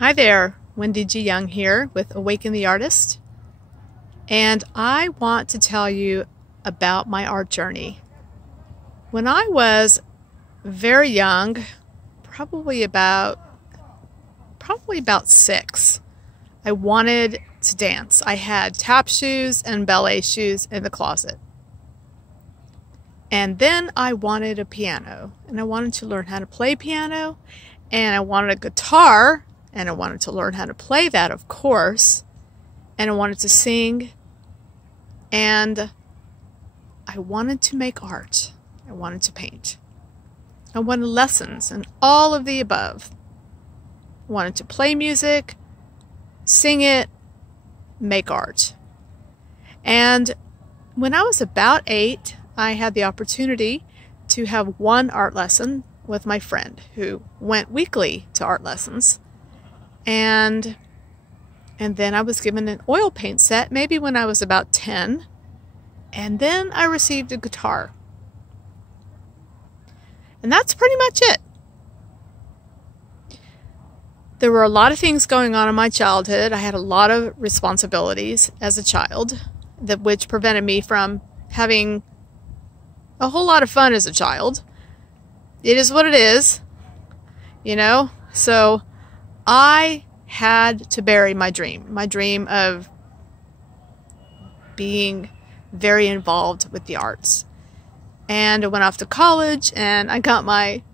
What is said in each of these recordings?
Hi there, Wendy G. Young here with Awaken the Artist, and I want to tell you about my art journey. When I was very young, probably about 6, I wanted to dance. I had tap shoes and ballet shoes in the closet. And then I wanted a piano, and I wanted to learn how to play piano, and I wanted a guitar, and I wanted to learn how to play that, of course, and I wanted to sing, and I wanted to make art. I wanted to paint. I wanted lessons and all of the above. I wanted to play music, sing it, make art. And when I was about 8, I had the opportunity to have one art lesson with my friend who went weekly to art lessons. And then I was given an oil paint set, maybe when I was about 10. And then I received a guitar. And that's pretty much it. There were a lot of things going on in my childhood. I had a lot of responsibilities as a child, which prevented me from having a whole lot of fun as a child. It is what it is, you know? So I had to bury my dream of being very involved with the arts. And I went off to college and I got my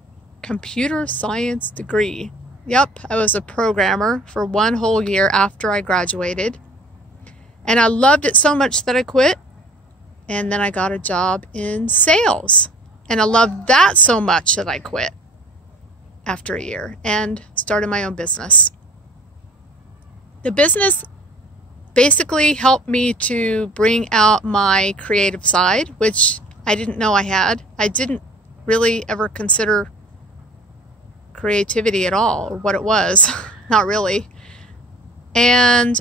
computer science degree. Yep, I was a programmer for 1 whole year after I graduated. And I loved it so much that I quit. And then I got a job in sales. And I loved that so much that I quit after a year and started my own business. The business basically helped me to bring out my creative side, which I didn't know I had. I didn't really ever consider creativity at all, or what it was. Not really. And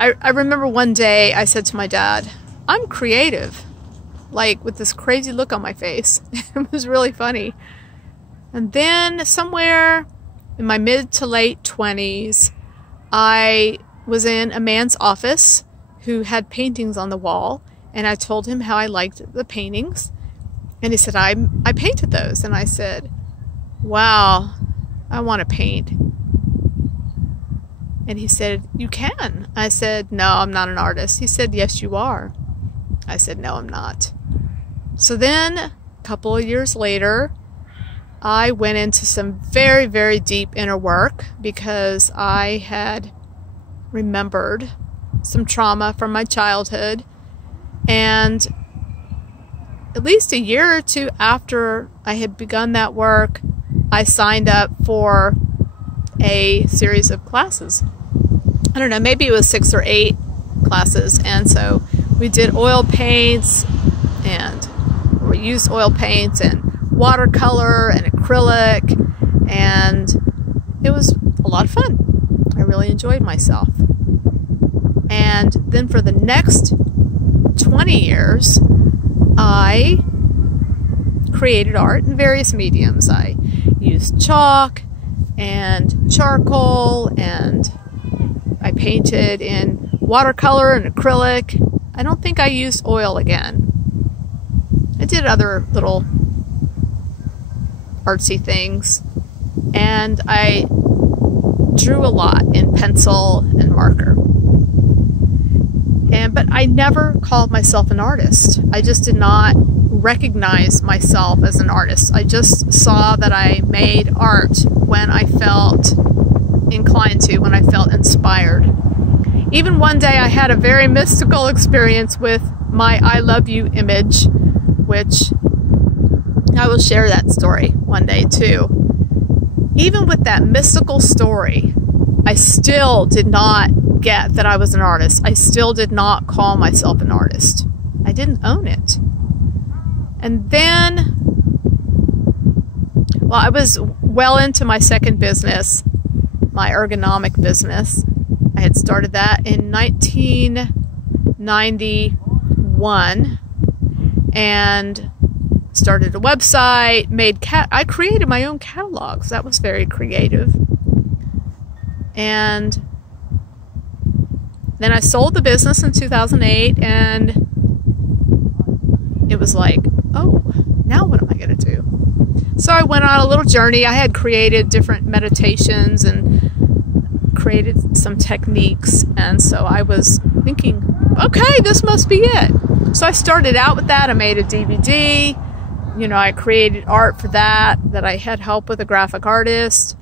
I remember one day I said to my dad, "I'm creative," like with this crazy look on my face. It was really funny. And then somewhere in my mid to late 20s, I was in a man's office who had paintings on the wall, and I told him how I liked the paintings. And he said, I painted those. And I said, "Wow, I want to paint." And he said, "You can." I said, "No, I'm not an artist." He said, "Yes, you are." I said, "No, I'm not." So then, a couple of years later, I went into some very, very deep inner work because I had remembered some trauma from my childhood. And at least a year or 2 after I had begun that work, I signed up for a series of classes. I don't know, maybe it was 6 or 8 classes. And so we did oil paints, and we used oil paints and watercolor and acrylic, and it was a lot of fun. I really enjoyed myself. And then for the next 20 years, I created art in various mediums. I used chalk and charcoal, and I painted in watercolor and acrylic. I don't think I used oil again. I did other little artsy things, and I drew a lot in pencil and marker. But I never called myself an artist. I just did not recognize myself as an artist. I just saw that I made art when I felt inclined to, when I felt inspired. Even one day I had a very mystical experience with my I love you image, which I will share that story one day too. Even with that mystical story, I still did not get that I was an artist. I still did not call myself an artist. I didn't own it. And then, well, I was well into my second business, my ergonomic business. I had started that in 1991, and started a website, I created my own catalogs. That was very creative. And then I sold the business in 2008, and it was like, oh, now what am I going to do? So I went on a little journey. I had created different meditations and created some techniques, and so I was thinking, okay, this must be it. So I started out with that. I made a DVD. You know, I created art for that I had help with a graphic artist.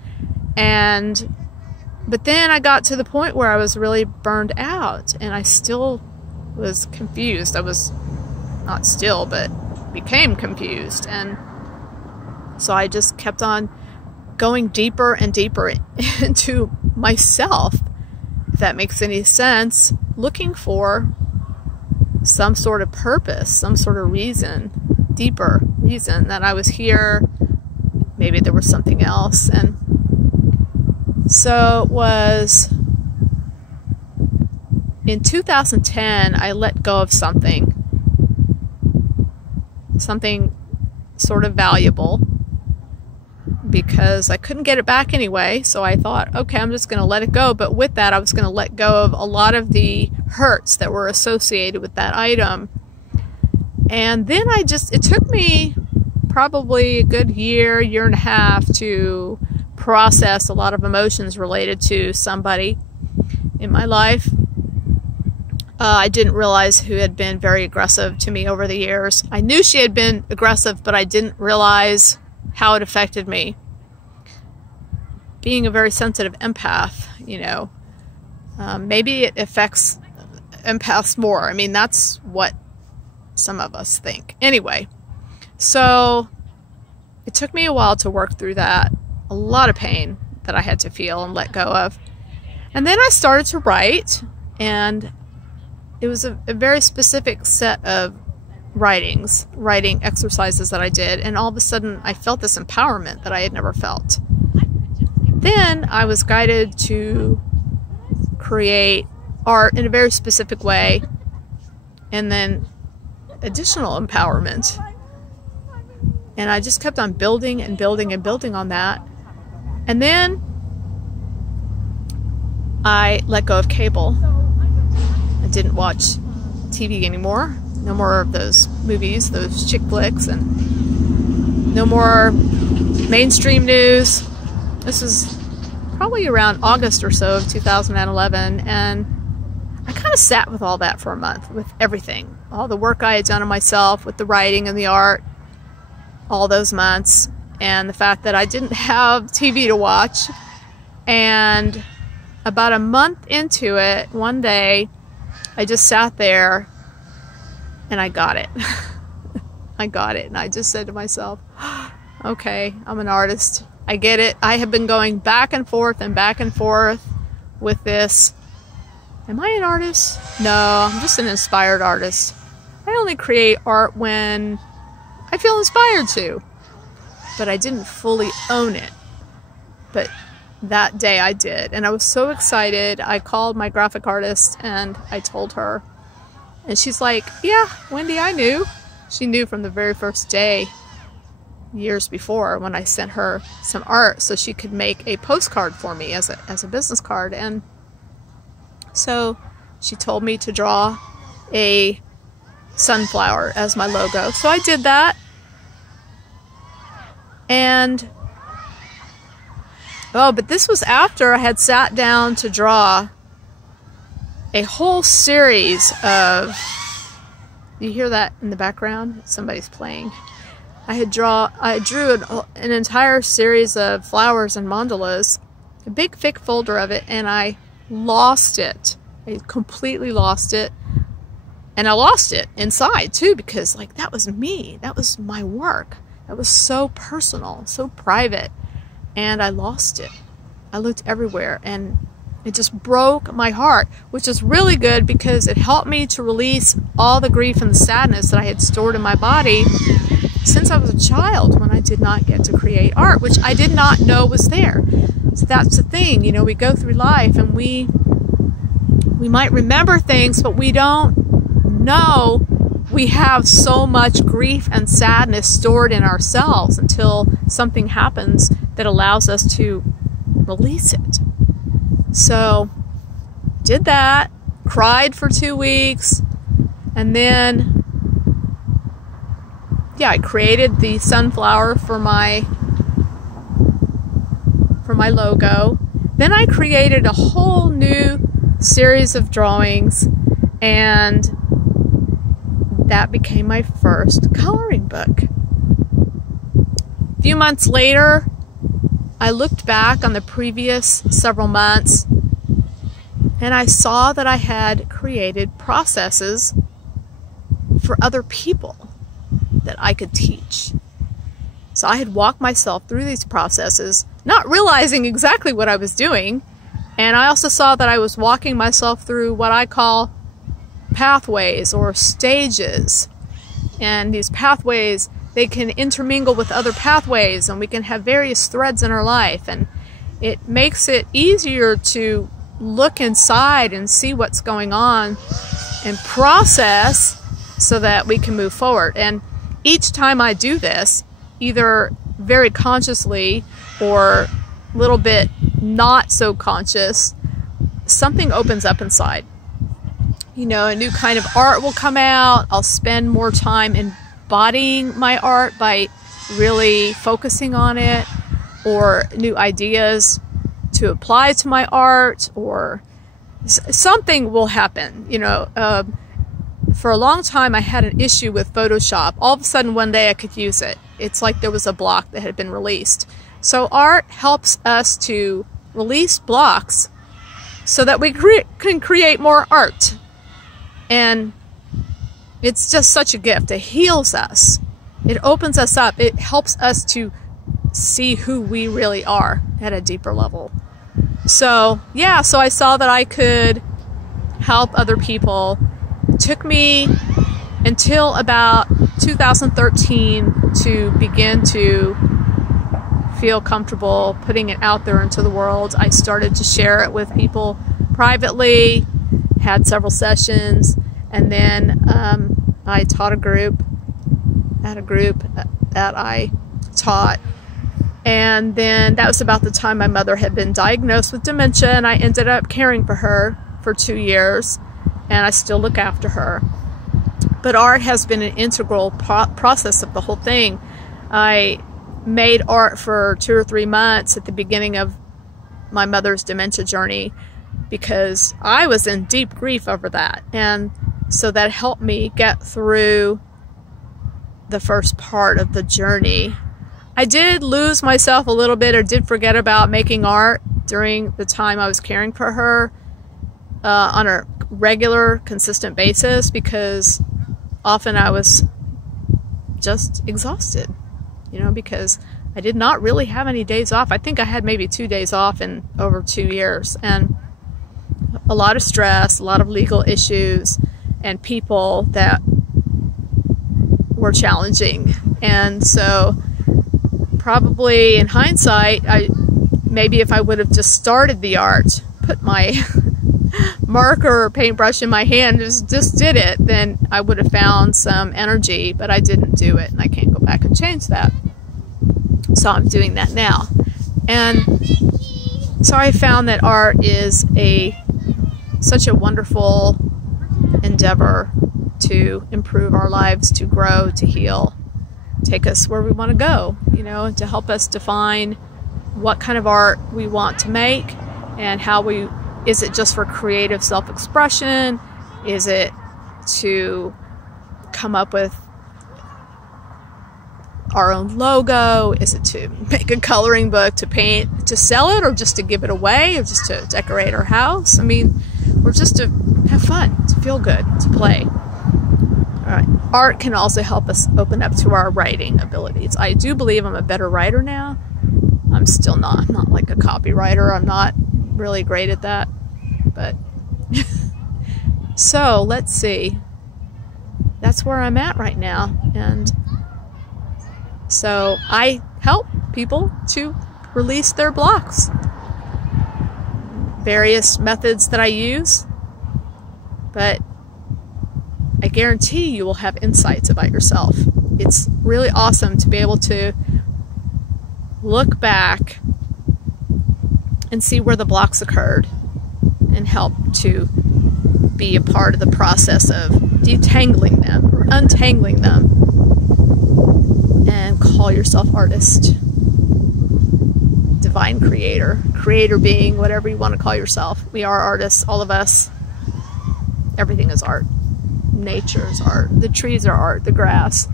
But then I got to the point where I was really burned out, and I still was confused. I was not still, but became confused. And so I just kept on going deeper and deeper into myself, if that makes any sense, looking for some sort of purpose, some sort of reason, deeper reason that I was here. Maybe there was something else. And so it was in 2010, I let go of something sort of valuable, because I couldn't get it back anyway. So I thought, okay, I'm just going to let it go. But with that, I was going to let go of a lot of the hurts that were associated with that item. And then it took me probably a good year and a half to process a lot of emotions related to somebody in my life. I didn't realize who had been very aggressive to me over the years. I knew she had been aggressive, but I didn't realize how it affected me. Being a very sensitive empath, you know, maybe it affects empaths more. I mean, that's what some of us think. Anyway, so it took me a while to work through that. A lot of pain that I had to feel and let go of. And then I started to write, and it was a very specific set of writing exercises that I did, and all of a sudden I felt this empowerment that I had never felt. Then I was guided to create art in a very specific way, and then additional empowerment. And I just kept on building and building and building on that. And then I let go of cable. I didn't watch TV anymore. No more of those movies, those chick flicks, and no more mainstream news. This was probably around August or so of 2011, and I kind of sat with all that for a month, with everything. All the work I had done on myself, with the writing and the art, all those months, and the fact that I didn't have TV to watch. And about a month into it, one day, I just sat there and I got it. I got it. And I just said to myself, okay, I'm an artist. I get it. I have been going back and forth with this. Am I an artist? No, I'm just an inspired artist. I only create art when I feel inspired to. But I didn't fully own it. But that day I did. And I was so excited. I called my graphic artist and I told her. And she's like, yeah, Wendy, I knew. She knew from the very first day, years before, when I sent her some art so she could make a postcard for me as a business card. And so she told me to draw a sunflower as my logo. So I did that. And but this was after I had sat down to draw a whole series of, you hear that in the background? Somebody's playing. I drew an entire series of flowers and mandalas, a big thick folder of it, and I lost it. I completely lost it. And I lost it inside too, because like that was me. That was my work. That was so personal, so private. And I lost it. I looked everywhere and it just broke my heart, which is really good because it helped me to release all the grief and the sadness that I had stored in my body since I was a child, when I did not get to create art, which I did not know was there. So that's the thing, you know, we go through life and we might remember things, but we don't know we have so much grief and sadness stored in ourselves until something happens that allows us to release it. So, did that, cried for 2 weeks, and then, yeah, I created the sunflower for my logo. Then I created a whole new series of drawings, and that became my first coloring book. A few months later, I looked back on the previous several months, and I saw that I had created processes for other people that I could teach. So I had walked myself through these processes, not realizing exactly what I was doing. And I also saw that I was walking myself through what I call pathways or stages. And these pathways, they can intermingle with other pathways, and we can have various threads in our life. And it makes it easier to look inside and see what's going on and process so that we can move forward. And each time I do this, either very consciously or a little bit not so conscious, something opens up inside. You know, a new kind of art will come out. I'll spend more time embodying my art by really focusing on it, or new ideas to apply to my art, or something will happen. You know, for a long time I had an issue with Photoshop. All of a sudden one day I could use it. It's like there was a block that had been released. So art helps us to release blocks so that we can create more art. And it's just such a gift. It heals us. It opens us up. It helps us to see who we really are at a deeper level. So, yeah, so I saw that I could help other people. It took me until about 2013 to begin to feel comfortable putting it out there into the world. I started to share it with people privately, had several sessions, and then I taught a group that I taught. And then that was about the time my mother had been diagnosed with dementia, and I ended up caring for her for 2 years, and I still look after her. But art has been an integral process of the whole thing. I made art for 2 or 3 months at the beginning of my mother's dementia journey because I was in deep grief over that. And so that helped me get through the first part of the journey. I did lose myself a little bit, or did forget about making art during the time I was caring for her on a regular, consistent basis, because often I was just exhausted, you know, because I did not really have any days off. I think I had maybe 2 days off in over 2 years, and a lot of stress, a lot of legal issues, and people that were challenging. And so probably in hindsight, maybe if I would have just started the art, put my marker or paintbrush in my hand, just did it, then I would have found some energy, but I didn't do it, and I can't go back and change that. So I'm doing that now. And so I found that art is such a wonderful endeavor to improve our lives, to grow, to heal, take us where we want to go, you know, to help us define what kind of art we want to make, and is it just for creative self-expression? Is it to come up with our own logo? Is it to make a coloring book, to paint, to sell it, or just to give it away, or just to decorate our house? I mean, or just to have fun, to feel good, to play. All right. Art can also help us open up to our writing abilities. I do believe I'm a better writer now. I'm still not. I'm not like a copywriter. I'm not really great at that. But so let's see. That's where I'm at right now. And so I help people to release their blocks. Various methods that I use. But I guarantee you will have insights about yourself. It's really awesome to be able to look back and see where the blocks occurred and help to be a part of the process of detangling them or untangling them, and call yourself artist, divine creator being, whatever you want to call yourself. We are artists, all of us. Everything is art. Nature is art. The trees are art. The grass,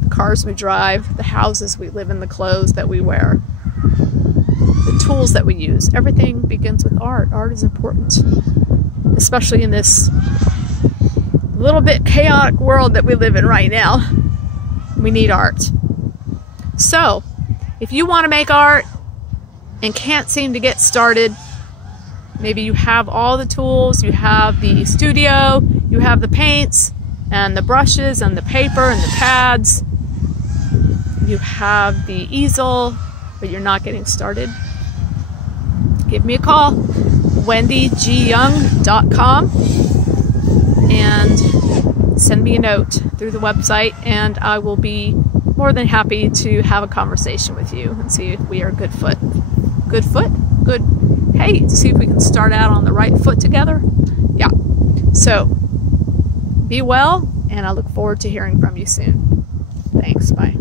the cars we drive, the houses we live in, the clothes that we wear, the tools that we use. Everything begins with art. Art is important, especially in this little bit chaotic world that we live in right now. We need art. So, if you want to make art and can't seem to get started, maybe you have all the tools, you have the studio, you have the paints and the brushes and the paper and the pads, you have the easel, but you're not getting started, give me a call, wendygyoung.com, and send me a note through the website, and I will be more than happy to have a conversation with you and see if we are good hey, see if we can start out on the right foot together. Yeah, so be well, and I look forward to hearing from you soon. Thanks, bye.